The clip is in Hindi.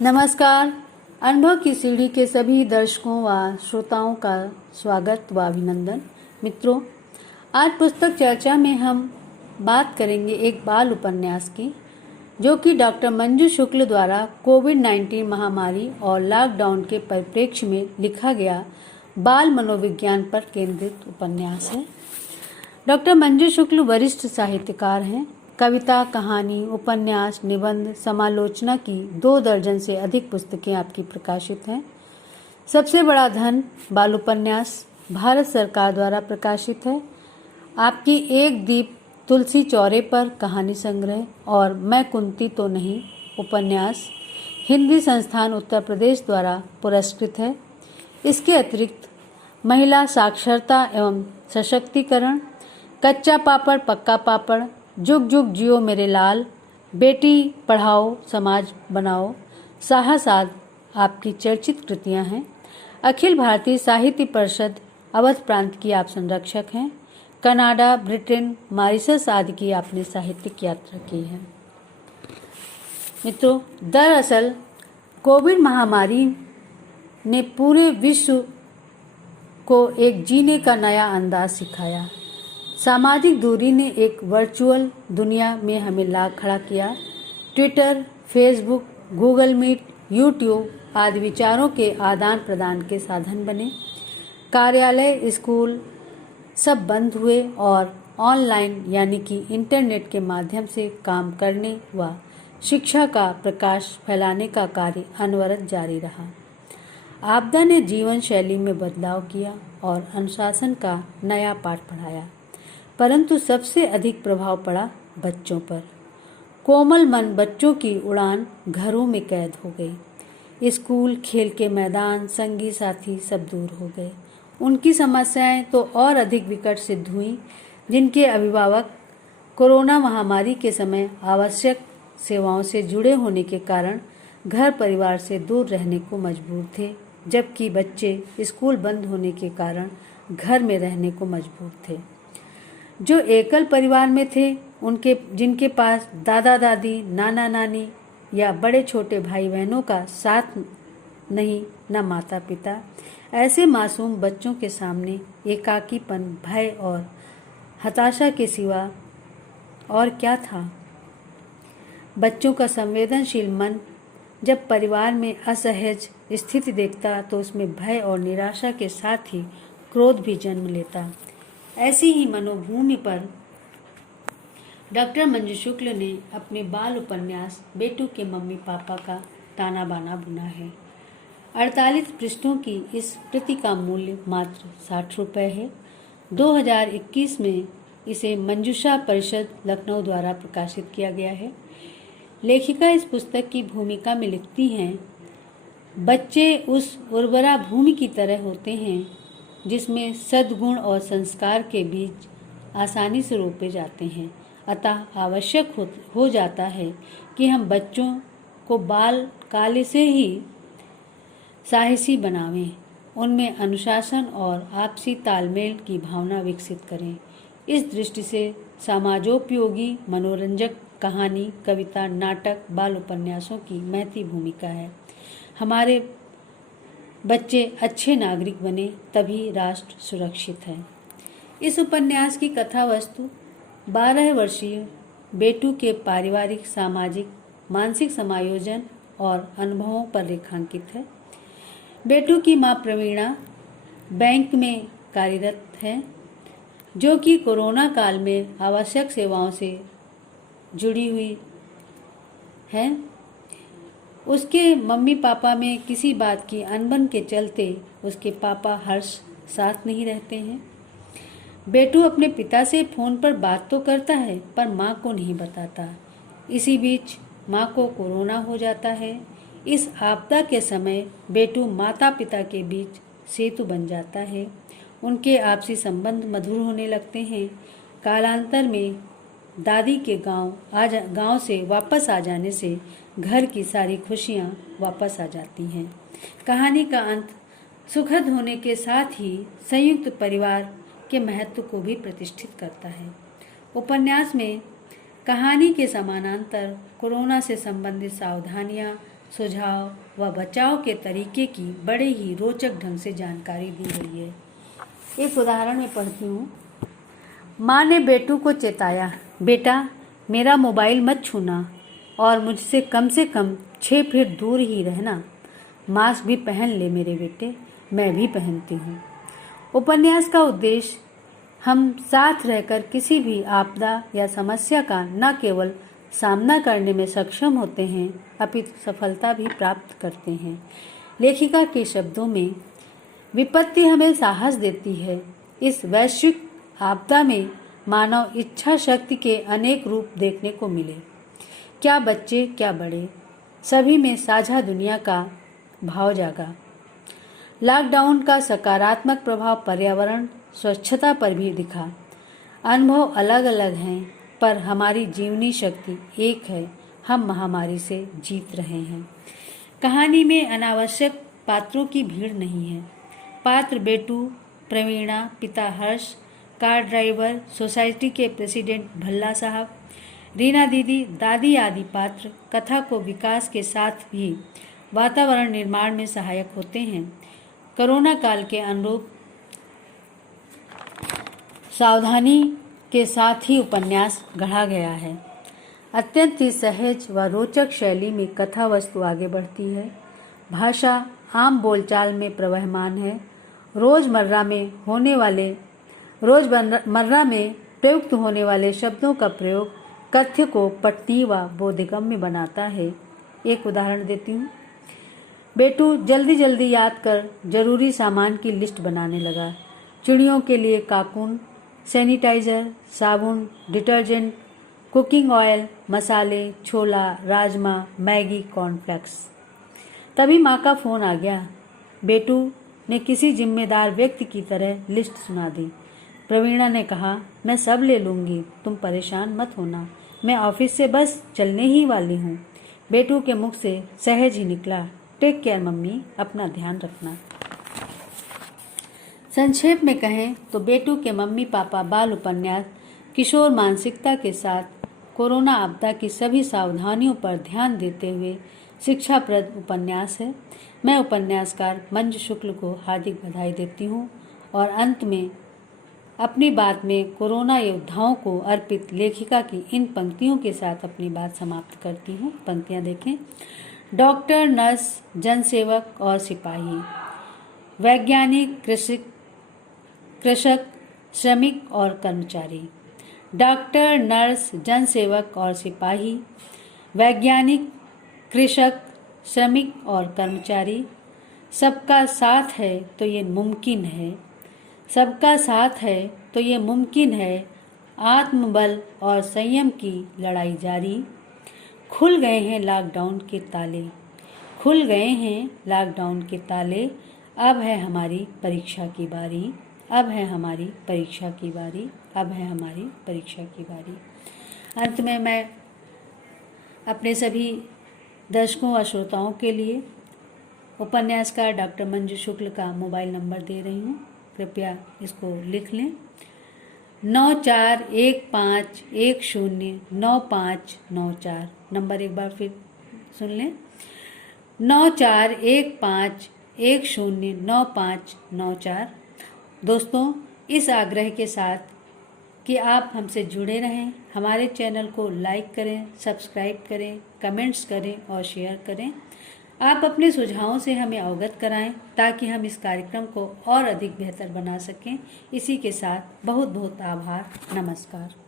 नमस्कार। अनुभव की सीढ़ी के सभी दर्शकों व श्रोताओं का स्वागत व अभिनंदन। मित्रों, आज पुस्तक चर्चा में हम बात करेंगे एक बाल उपन्यास की, जो कि डॉक्टर मंजू शुक्ल द्वारा कोविड-19 महामारी और लॉकडाउन के परिप्रेक्ष्य में लिखा गया बाल मनोविज्ञान पर केंद्रित उपन्यास है। डॉक्टर मंजू शुक्ल वरिष्ठ साहित्यकार हैं। कविता, कहानी, उपन्यास, निबंध, समालोचना की 2 दर्जन से अधिक पुस्तकें आपकी प्रकाशित हैं। सबसे बड़ा धन बाल उपन्यास भारत सरकार द्वारा प्रकाशित है। आपकी एक दीप तुलसी चौरे पर कहानी संग्रह और मैं कुंती तो नहीं उपन्यास हिंदी संस्थान उत्तर प्रदेश द्वारा पुरस्कृत है। इसके अतिरिक्त महिला साक्षरता एवं सशक्तिकरण, कच्चा पापड़ पक्का पापड़, जुग जुग जियो मेरे लाल, बेटी पढ़ाओ समाज बनाओ, साहसाद आपकी चर्चित कृतियां हैं। अखिल भारतीय साहित्य परिषद अवध प्रांत की आप संरक्षक हैं। कनाडा, ब्रिटेन, मॉरिशस आदि की आपने साहित्यिक यात्रा की है। मित्रों, दरअसल कोविड महामारी ने पूरे विश्व को एक जीने का नया अंदाज सिखाया। सामाजिक दूरी ने एक वर्चुअल दुनिया में हमें ला खड़ा किया। Twitter, Facebook, Google Meet, YouTube आदि विचारों के आदान प्रदान के साधन बने। कार्यालय, स्कूल सब बंद हुए और ऑनलाइन यानी कि इंटरनेट के माध्यम से काम करने व शिक्षा का प्रकाश फैलाने का कार्य अनवरत जारी रहा। आपदा ने जीवन शैली में बदलाव किया और अनुशासन का नया पाठ पढ़ाया, परंतु सबसे अधिक प्रभाव पड़ा बच्चों पर। कोमल मन बच्चों की उड़ान घरों में कैद हो गई। स्कूल, खेल के मैदान, संगी साथी सब दूर हो गए। उनकी समस्याएं तो और अधिक विकट सिद्ध हुईं, जिनके अभिभावक कोरोना महामारी के समय आवश्यक सेवाओं से जुड़े होने के कारण घर परिवार से दूर रहने को मजबूर थे, जबकि बच्चे स्कूल बंद होने के कारण घर में रहने को मजबूर थे। जो एकल परिवार में थे, जिनके पास दादा दादी, नाना नानी या बड़े छोटे भाई बहनों का साथ नहीं, न माता पिता, ऐसे मासूम बच्चों के सामने एकाकीपन, भय और हताशा के सिवा और क्या था। बच्चों का संवेदनशील मन जब परिवार में असहज स्थिति देखता तो उसमें भय और निराशा के साथ ही क्रोध भी जन्म लेता। ऐसी ही मनोभूमि पर डॉक्टर मंजू शुक्ल ने अपने बाल उपन्यास बेटू के मम्मी पापा का ताना बाना बुना है। 48 पृष्ठों की इस कृति का मूल्य मात्र 60 रुपये है। 2021 में इसे मंजूषा परिषद लखनऊ द्वारा प्रकाशित किया गया है। लेखिका इस पुस्तक की भूमिका में लिखती हैं, बच्चे उस उर्वरा भूमि की तरह होते हैं जिसमें सद्गुण और संस्कार के बीज आसानी से रोपे जाते हैं। अतः आवश्यक हो जाता है कि हम बच्चों को बाल काल से ही साहसी बनावें, उनमें अनुशासन और आपसी तालमेल की भावना विकसित करें। इस दृष्टि से समाजोपयोगी मनोरंजक कहानी, कविता, नाटक, बाल उपन्यासों की महती भूमिका है। हमारे बच्चे अच्छे नागरिक बने तभी राष्ट्र सुरक्षित है। इस उपन्यास की कथा वस्तु 12 वर्षीय बेटू के पारिवारिक, सामाजिक, मानसिक समायोजन और अनुभवों पर रेखांकित है। बेटू की मां प्रवीणा बैंक में कार्यरत है, जो कि कोरोना काल में आवश्यक सेवाओं से जुड़ी हुई है। उसके मम्मी पापा में किसी बात की अनबन के चलते उसके पापा हर्ष साथ नहीं रहते हैं। बेटू अपने पिता से फोन पर बात तो करता है, पर माँ को नहीं बताता। इसी बीच माँ को कोरोना हो जाता है। इस आपदा के समय बेटू माता पिता के बीच सेतु बन जाता है। उनके आपसी संबंध मधुर होने लगते हैं। कालांतर में दादी के गांव से वापस आ जाने से घर की सारी खुशियां वापस आ जाती हैं। कहानी का अंत सुखद होने के साथ ही संयुक्त परिवार के महत्व को भी प्रतिष्ठित करता है। उपन्यास में कहानी के समानांतर कोरोना से संबंधित सावधानियां, सुझाव व बचाव के तरीके की बड़े ही रोचक ढंग से जानकारी दी गई है। एक उदाहरण में पढ़ती हूँ। माँ ने बेटू को चेताया, बेटा मेरा मोबाइल मत छूना और मुझसे कम 6 फीट दूर ही रहना। मास्क भी पहन ले मेरे बेटे, मैं भी पहनती हूँ। उपन्यास का उद्देश्य हम साथ रहकर किसी भी आपदा या समस्या का न केवल सामना करने में सक्षम होते हैं अपितु सफलता भी प्राप्त करते हैं। लेखिका के शब्दों में, विपत्ति हमें साहस देती है। इस वैश्विक आपदा में मानव इच्छा शक्ति के अनेक रूप देखने को मिले। क्या बच्चे क्या बड़े, सभी में साझा दुनिया का भाव जागा। लॉकडाउन का सकारात्मक प्रभाव पर्यावरण स्वच्छता पर भी दिखा। अनुभव अलग अलग हैं पर हमारी जीवनी शक्ति एक है। हम महामारी से जीत रहे हैं। कहानी में अनावश्यक पात्रों की भीड़ नहीं है। पात्र बेटू, प्रवीणा, पिता हर्ष, कार ड्राइवर, सोसाइटी के प्रेसिडेंट भल्ला साहब, रीना दीदी, दादी आदि पात्र कथा को विकास के साथ भी वातावरण निर्माण में सहायक होते हैं। कोरोना काल के अनुरूप सावधानी के साथ ही उपन्यास गढ़ा गया है। अत्यंत ही सहज व रोचक शैली में कथा वस्तु आगे बढ़ती है। भाषा आम बोलचाल में प्रवहमान है। रोजमर्रा में प्रयुक्त होने वाले शब्दों का प्रयोग कथ्य को पठनीय व बोधगम्य बनाता है। एक उदाहरण देती हूँ। बेटू जल्दी जल्दी याद कर जरूरी सामान की लिस्ट बनाने लगा। चिड़ियों के लिए काकून, सैनिटाइजर, साबुन, डिटर्जेंट, कुकिंग ऑयल, मसाले, छोला, राजमा, मैगी, कॉर्नफ्लेक्स। तभी माँ का फोन आ गया। बेटू ने किसी जिम्मेदार व्यक्ति की तरह लिस्ट सुना दी। प्रवीणा ने कहा, मैं सब ले लूंगी, तुम परेशान मत होना, मैं ऑफिस से बस चलने ही वाली हूँ। बेटू के मुख से सहज ही निकला, टेक केयर मम्मी, अपना ध्यान रखना। संक्षेप में कहें तो बेटू के मम्मी पापा बाल उपन्यास किशोर मानसिकता के साथ कोरोना आपदा की सभी सावधानियों पर ध्यान देते हुए शिक्षाप्रद उपन्यास है। मैं उपन्यासकार मंजू शुक्ल को हार्दिक बधाई देती हूँ और अंत में अपनी बात में कोरोना योद्धाओं को अर्पित लेखिका की इन पंक्तियों के साथ अपनी बात समाप्त करती हूँ। पंक्तियाँ देखें। डॉक्टर, नर्स, जनसेवक और सिपाही, वैज्ञानिक, कृषक, श्रमिक और कर्मचारी। डॉक्टर, नर्स, जनसेवक और सिपाही, वैज्ञानिक, कृषक, श्रमिक और कर्मचारी। सबका साथ है तो ये मुमकिन है, सबका साथ है तो ये मुमकिन है। आत्मबल और संयम की लड़ाई जारी। खुल गए हैं लॉकडाउन के ताले, खुल गए हैं लॉकडाउन के ताले। अब है हमारी परीक्षा की बारी, अब है हमारी परीक्षा की बारी, अब है हमारी परीक्षा की बारी। अंत में मैं अपने सभी दर्शकों और श्रोताओं के लिए उपन्यासकार डॉक्टर मंजू शुक्ल का मोबाइल नंबर दे रही हूँ। कृपया इसको लिख लें। 9415109594। नंबर एक बार फिर सुन लें। 9415109594। दोस्तों, इस आग्रह के साथ कि आप हमसे जुड़े रहें, हमारे चैनल को लाइक करें, सब्सक्राइब करें, कमेंट्स करें और शेयर करें। आप अपने सुझावों से हमें अवगत कराएं ताकि हम इस कार्यक्रम को और अधिक बेहतर बना सकें। इसी के साथ बहुत बहुत आभार। नमस्कार।